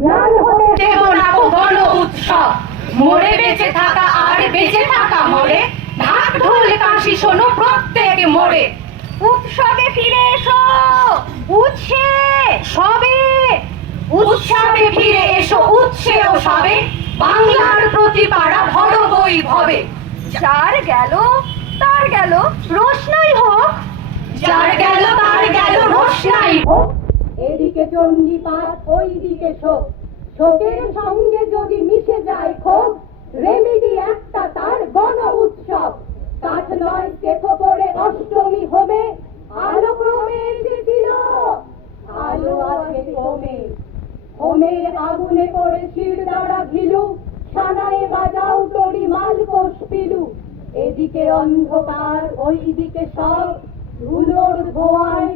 ম্লান হতে দেব না গণ উৎসব। মরে বেঁচে থাকা আর বেঁচে থাকা মরে। ঢাক ঢোল কাশি শোনো প্রত্যেকে মরে। উৎসবে ফিরে এসো উৎসে সবে। উৎসবে ফিরে এসো উৎসে ও সবে। বাংলার প্রতিপাড়া ভর বৈভবে যার গেল তার গেল রোশনাই হোক যার গেল তার গেল রোশনাই হোক এদিকে চণ্ডীপাঠ ওইদিকে শোক। শোকের সঙ্গে যদি মিশে যায় ক্ষোভ, রেমেডি একটা তার গণ উৎসব। কাঠ নয় কেঠো করে অষ্টমী হবে, আলো ক্রমে এসেছিল। আলো আছে কমে হোমের আগুনে পড়ে শির দাঁড়া ঘিলু, সানায় বাজাও তরি মাল কোষ পিলু। এদিকে অন্ধকার, ওইদিকে সব। ধুলোর ধোয়ায়